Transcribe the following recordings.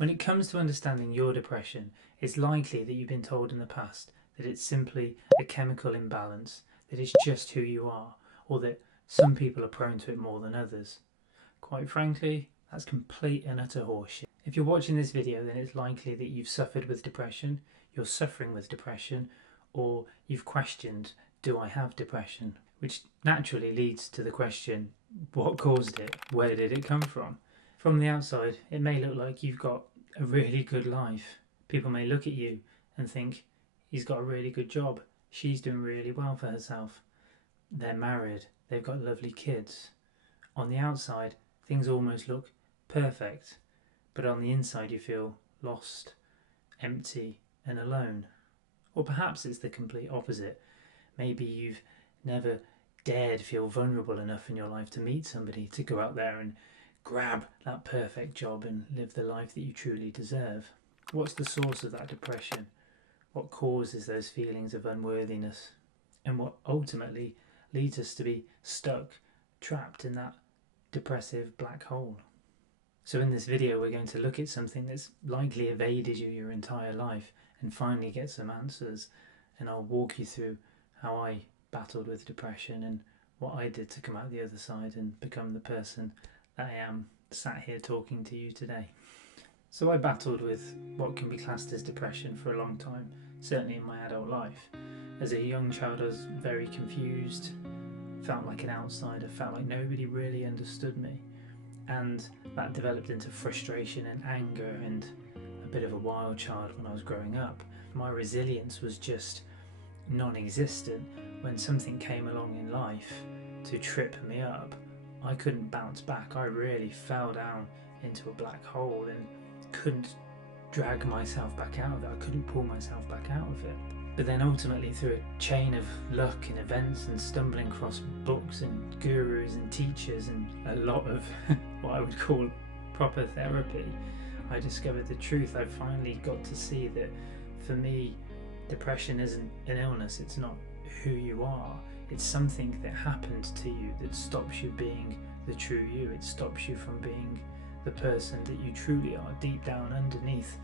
When it comes to understanding your depression, it's likely that you've been told in the past that it's simply a chemical imbalance, that it's just who you are, or that some people are prone to it more than others. Quite frankly, that's complete and utter horseshit. If you're watching this video, then it's likely that you've suffered with depression, you're suffering with depression, or you've questioned, do I have depression? Which naturally leads to the question, what caused it? Where did it come from? From the outside, it may look like you've got a really good life. People may look at you and think, he's got a really good job. She's doing really well for herself. They're married. They've got lovely kids. On the outside, things almost look perfect. But on the inside, you feel lost, empty, and alone. Or perhaps it's the complete opposite. Maybe you've never dared feel vulnerable enough in your life to meet somebody, to go out there and grab that perfect job and live the life that you truly deserve. What's the source of that depression? What causes those feelings of unworthiness? And what ultimately leads us to be stuck, trapped in that depressive black hole? So in this video, we're going to look at something that's likely evaded you your entire life and finally get some answers. And I'll walk you through how I battled with depression and what I did to come out the other side and become the person that I am sat here talking to you today. So I battled with what can be classed as depression for a long time, certainly in my adult life. As a young child, I was very confused, felt like an outsider, felt like nobody really understood me. And that developed into frustration and anger and a bit of a wild child when I was growing up. My resilience was just non-existent. When something came along in life to trip me up, I couldn't bounce back. I really fell down into a black hole and couldn't drag myself back out of it. I couldn't pull myself back out of it. But then ultimately, through a chain of luck and events and stumbling across books and gurus and teachers and a lot of what I would call proper therapy, I discovered the truth. I finally got to see that for me, depression isn't an illness. It's not who you are. It's something that happened to you that stops you being the true you. It stops you from being the person that you truly are deep down underneath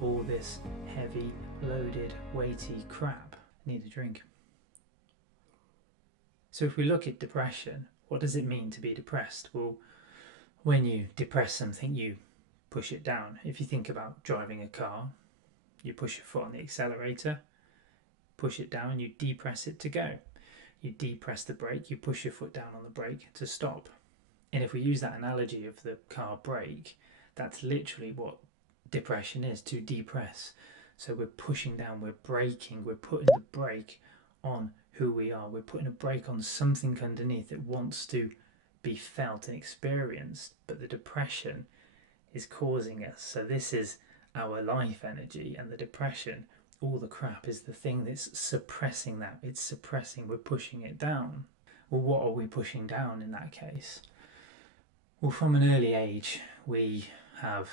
all this heavy, loaded, weighty crap. I need a drink. So if we look at depression, what does it mean to be depressed? Well, when you depress something, you push it down. If you think about driving a car, you push your foot on the accelerator, push it down, you depress it to go. You depress the brake, you push your foot down on the brake to stop. And if we use that analogy of the car brake, that's literally what depression is, to depress. So we're pushing down, we're braking, we're putting the brake on who we are. We're putting a brake on something underneath that wants to be felt and experienced, but the depression is causing us. So this is our life energy, and the depression, all the crap, is the thing that's suppressing that. It's suppressing, we're pushing it down. Well, what are we pushing down in that case? Well, from an early age, we have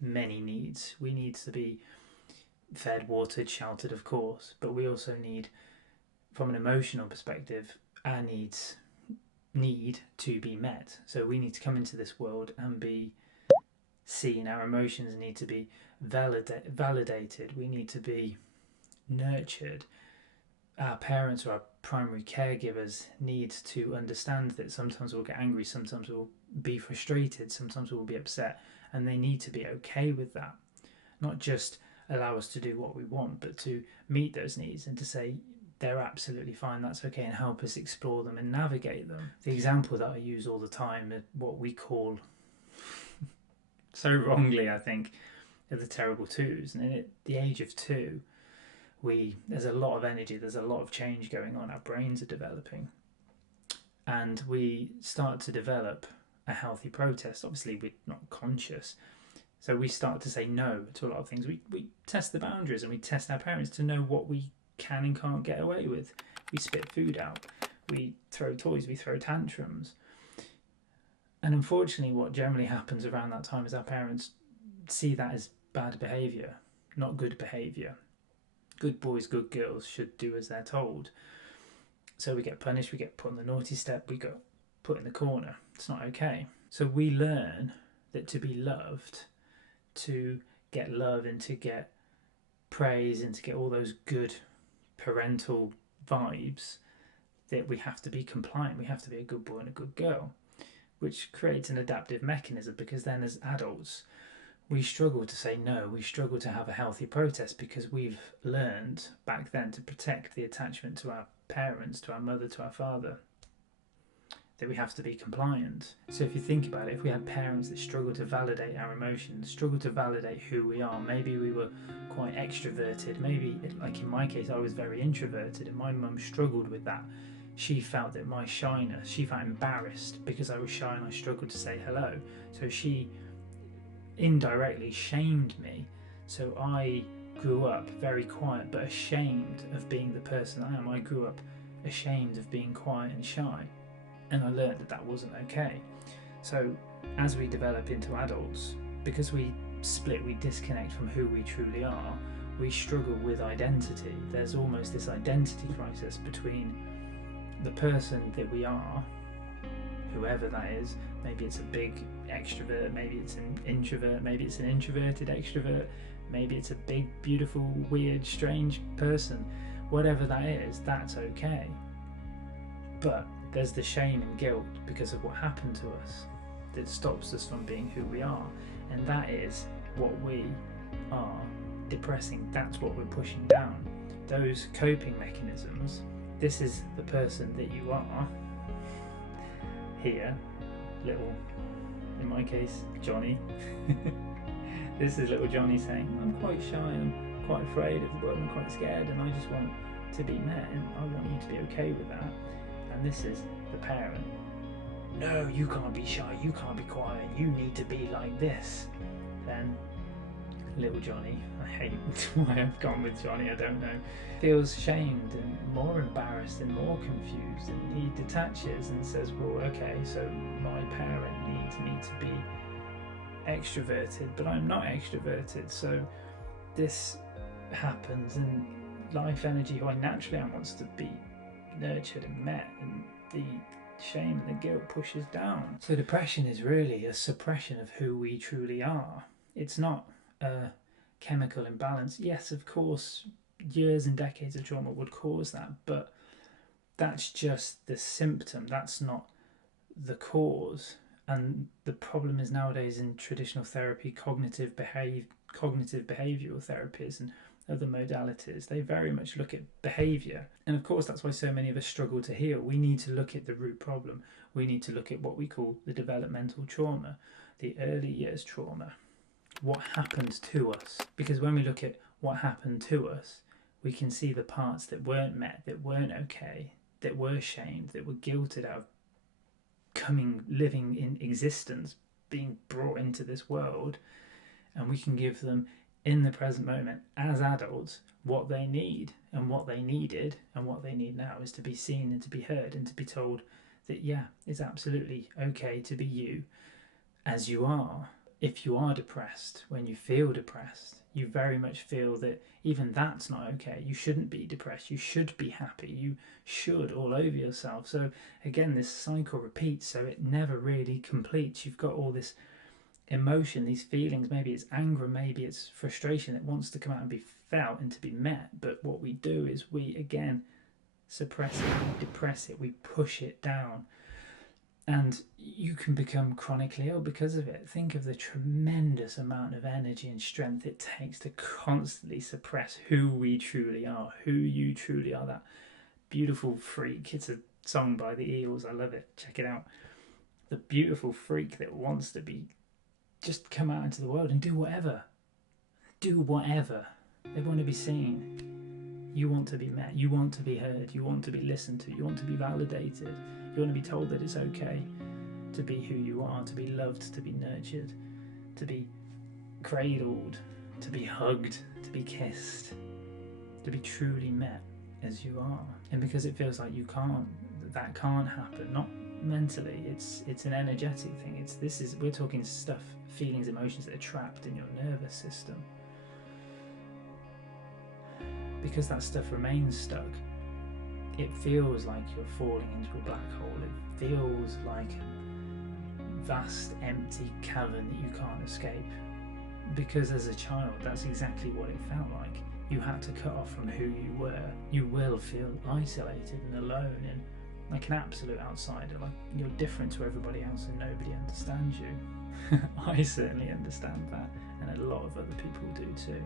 many needs. We need to be fed, watered, sheltered, of course, but we also need, from an emotional perspective, our needs need to be met. So we need to come into this world and be seen. Our emotions need to be validated. We need to be nurtured. Our parents or our primary caregivers need to understand that sometimes we'll get angry, sometimes we'll be frustrated, sometimes we'll be upset, and they need to be okay with that. Not just allow us to do what we want, but to meet those needs and to say they're absolutely fine, that's okay, and help us explore them and navigate them. The example that I use all the time is what we call, so wrongly I think, the terrible twos. And at the age of 2, there's a lot of energy, there's a lot of change going on, our brains are developing, and we start to develop a healthy protest. Obviously we're not conscious, so we start to say no to a lot of things. We test the boundaries, and we test our parents to know what we can and can't get away with. We spit food out, we throw toys, we throw tantrums. And unfortunately what generally happens around that time is our parents see that as bad behaviour, not good behaviour. Good boys, good girls should do as they're told. So we get punished, we get put on the naughty step, we go put in the corner. It's not okay. So we learn that to be loved, to get love and to get praise and to get all those good parental vibes, that we have to be compliant, we have to be a good boy and a good girl, which creates an adaptive mechanism, because then as adults we struggle to say no, we struggle to have a healthy protest, because we've learned back then to protect the attachment to our parents, to our mother, to our father, that we have to be compliant. So if you think about it, if we had parents that struggled to validate our emotions, struggled to validate who we are, maybe we were quite extroverted, maybe, like in my case, I was very introverted, and my mum struggled with that. She felt that my shyness, she felt embarrassed because I was shy and I struggled to say hello. So she indirectly shamed me. So I grew up very quiet but ashamed of being the person I am. I grew up ashamed of being quiet and shy, and I learned that that wasn't okay. So as we develop into adults, because we split, we disconnect from who we truly are, we struggle with identity. There's almost this identity crisis between the person that we are, whoever that is. Maybe it's a big extrovert, maybe it's an introvert, maybe it's an introverted extrovert, maybe it's a big, beautiful, weird, strange person. Whatever that is, that's okay. But there's the shame and guilt because of what happened to us that stops us from being who we are, and that is what we are depressing. That's what we're pushing down. Those coping mechanisms. This is the person that you are here, little, in my case, Johnny. This is little Johnny saying, I'm quite shy, I'm quite afraid of the world, I'm quite scared, and I just want to be met, and I want you to be okay with that. And this is the parent. No, you can't be shy, you can't be quiet, you need to be like this. Then little Johnny, I hate why I've gone with Johnny, I don't know, feels shamed and more embarrassed and more confused, and he detaches and says, well, okay, so my parent needs me to be extroverted, but I'm not extroverted, so this happens, and life energy, who I naturally am, wants to be nurtured and met, and the shame and the guilt pushes down. So depression is really a suppression of who we truly are. It's not a chemical imbalance. Yes, of course, years and decades of trauma would cause that, but that's just the symptom, that's not the cause. And the problem is nowadays in traditional therapy, cognitive behavioural therapies and other modalities, they very much look at behaviour. And of course that's why so many of us struggle to heal. We need to look at the root problem. We need to look at what we call the developmental trauma, the early years trauma. What happened to us? Because when we look at what happened to us, we can see the parts that weren't met, that weren't okay, that were shamed, that were guilted out of living in existence, being brought into this world, and we can give them in the present moment as adults what they need and what they needed, and what they need now is to be seen and to be heard and to be told that yeah, it's absolutely okay to be you as you are. If you are depressed, when you feel depressed, you very much feel that even that's not okay. You shouldn't be depressed. You should be happy. You should all over yourself. So again, this cycle repeats, so it never really completes. You've got all this emotion, these feelings, maybe it's anger, maybe it's frustration that wants to come out and be felt and to be met. But what we do is we, again, suppress it, we depress it, we push it down. And you can become chronically ill because of it. Think of the tremendous amount of energy and strength it takes to constantly suppress who we truly are, who you truly are, that beautiful freak. It's a song by the Eels, I love it, check it out. The beautiful freak that wants to be, just come out into the world and do whatever. Do whatever. They want to be seen. You want to be met. You want to be heard. You want to be listened to. You want to be validated. You want to be told that it's okay to be who you are, to be loved, to be nurtured, to be cradled, to be hugged, to be kissed, to be truly met as you are. And because it feels like you can't, that can't happen, not mentally, it's an energetic thing. We're talking stuff, feelings, emotions that are trapped in your nervous system. Because that stuff remains stuck, it feels like you're falling into a black hole. It feels like a vast empty cavern that you can't escape. because as a child, that's exactly what it felt like. You had to cut off from who you were. You will feel isolated and alone and like an absolute outsider, like you're different to everybody else and nobody understands you. I certainly understand that, and a lot of other people do too.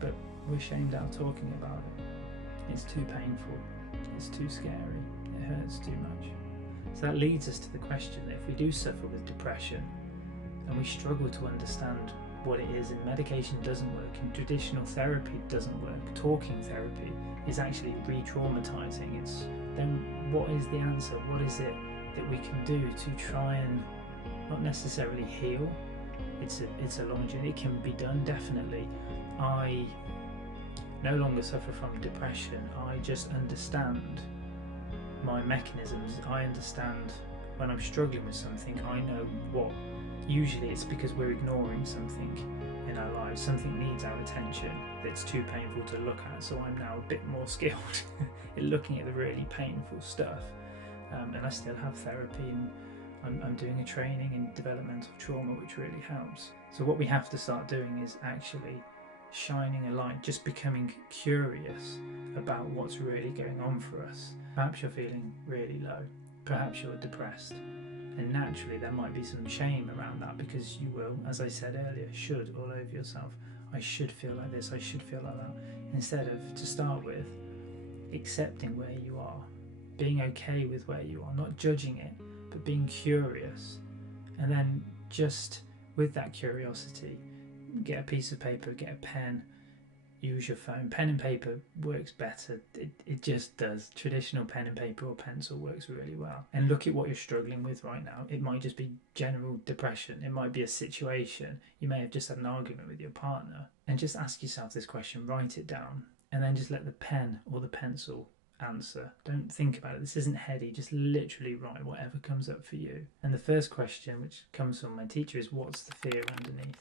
But we're shamed out talking about it. It's too painful, it's too scary, it hurts too much. So that leads us to the question that if we do suffer with depression and we struggle to understand what it is, and medication doesn't work and traditional therapy doesn't work, talking therapy is actually re-traumatizing, then what is the answer? What is it that we can do to try and not necessarily heal? It's a long journey. It can be done, definitely. I no longer suffer from depression. I just understand my mechanisms. I understand when I'm struggling with something, I know what. Usually it's because we're ignoring something in our lives. Something needs our attention that's too painful to look at. So I'm now a bit more skilled in looking at the really painful stuff. And I still have therapy, and I'm doing a training in developmental trauma, which really helps. So what we have to start doing is actually shining a light, just becoming curious about what's really going on for us. Perhaps you're feeling really low, perhaps you're depressed, and naturally there might be some shame around that, because you will, as I said earlier, should all over yourself. I should feel like this, I should feel like that, instead of, to start with, accepting where you are, being okay with where you are, not judging it, but being curious. And then just with that curiosity, get a piece of paper, get a pen, use your phone. Pen and paper works better. It just does. Traditional pen and paper or pencil works really well. And look at what you're struggling with right now. It might just be general depression. It might be a situation. You may have just had an argument with your partner. And just ask yourself this question, write it down, and then just let the pen or the pencil answer. Don't think about it. This isn't heady. Just literally write whatever comes up for you. And the first question, which comes from my teacher, is what's the fear underneath?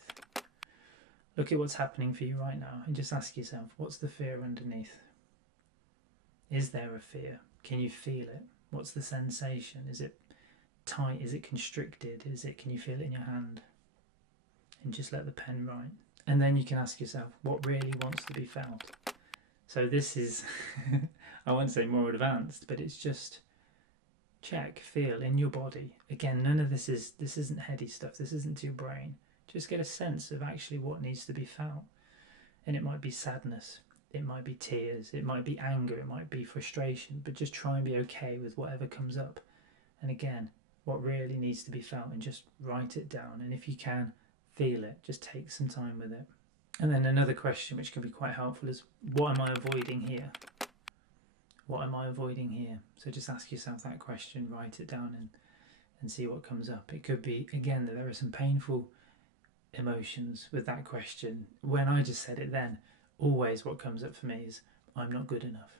Look at what's happening for you right now and just ask yourself, what's the fear underneath? Is there a fear? Can you feel it? What's the sensation? Is it tight? Is it constricted? Can you feel it in your hand? And just let the pen write. And then you can ask yourself, what really wants to be felt? So this is, I won't say more advanced, but it's just check, feel in your body. Again, none of this isn't heady stuff. This isn't to your brain. Just get a sense of actually what needs to be felt. And it might be sadness, it might be tears, it might be anger, it might be frustration, but just try and be okay with whatever comes up. And again, what really needs to be felt, and just write it down. And if you can, feel it, just take some time with it. And then another question which can be quite helpful is, what am I avoiding here? What am I avoiding here? So just ask yourself that question, write it down, and see what comes up. It could be, again, that there are some painful emotions with that question. When I just said it then, always what comes up for me is, I'm not good enough.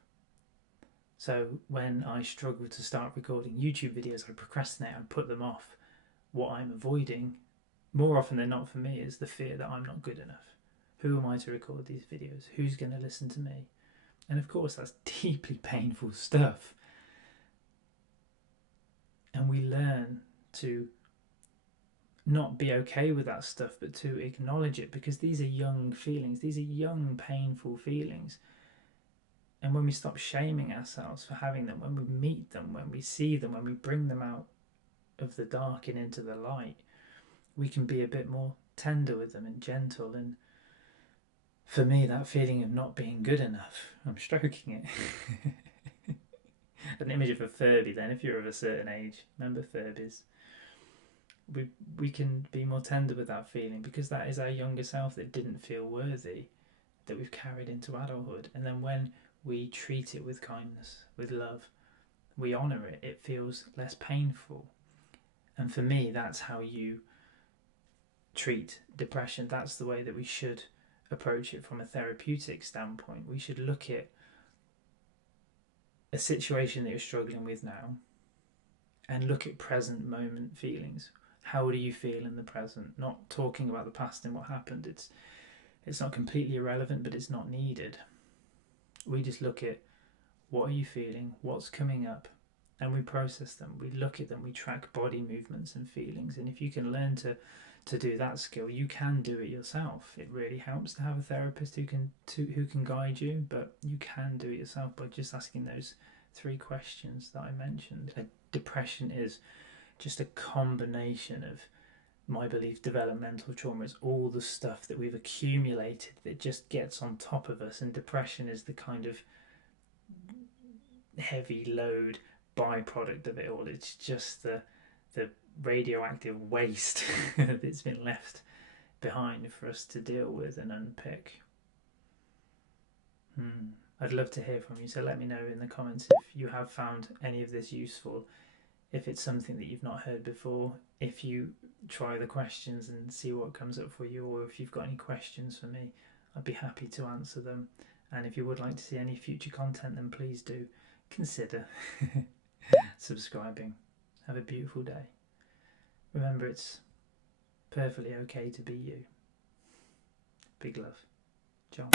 So when I struggle to start recording YouTube videos, I procrastinate, I put them off. What I'm avoiding, more often than not for me, is the fear that I'm not good enough. Who am I to record these videos? Who's going to listen to me? And of course that's deeply painful stuff. And we learn to not be okay with that stuff, but to acknowledge it, because these are young feelings, these are young painful feelings. And when we stop shaming ourselves for having them, when we meet them, when we see them, when we bring them out of the dark and into the light, we can be a bit more tender with them and gentle. And for me, that feeling of not being good enough, I'm stroking it. An image of a Furby then, if you're of a certain age, remember Furbies. We can be more tender with that feeling, because that is our younger self that didn't feel worthy, that we've carried into adulthood. And then when we treat it with kindness, with love, we honour it, it feels less painful. And for me, that's how you treat depression. That's the way that we should approach it from a therapeutic standpoint. We should look at a situation that you're struggling with now and look at present moment feelings. How do you feel in the present? Not talking about the past and what happened. It's not completely irrelevant, but it's not needed. We just look at, what are you feeling? What's coming up? And we process them. We look at them. We track body movements and feelings. And if you can learn to to do that skill. You can do it yourself. It really helps to have a therapist who can guide you, but you can do it yourself by just asking those 3 questions that I mentioned. Depression is just a combination of, my belief, developmental trauma. Is all the stuff that we've accumulated that just gets on top of us, and depression is the kind of heavy load byproduct of it all. It's just the radioactive waste that's been left behind for us to deal with and unpick. I'd love to hear from you, so let me know in the comments if you have found any of this useful, if it's something that you've not heard before, if you try the questions and see what comes up for you, or if you've got any questions for me, I'd be happy to answer them. And if you would like to see any future content, then please do consider subscribing. Have a beautiful day. Remember, it's perfectly okay to be you. Big love. John.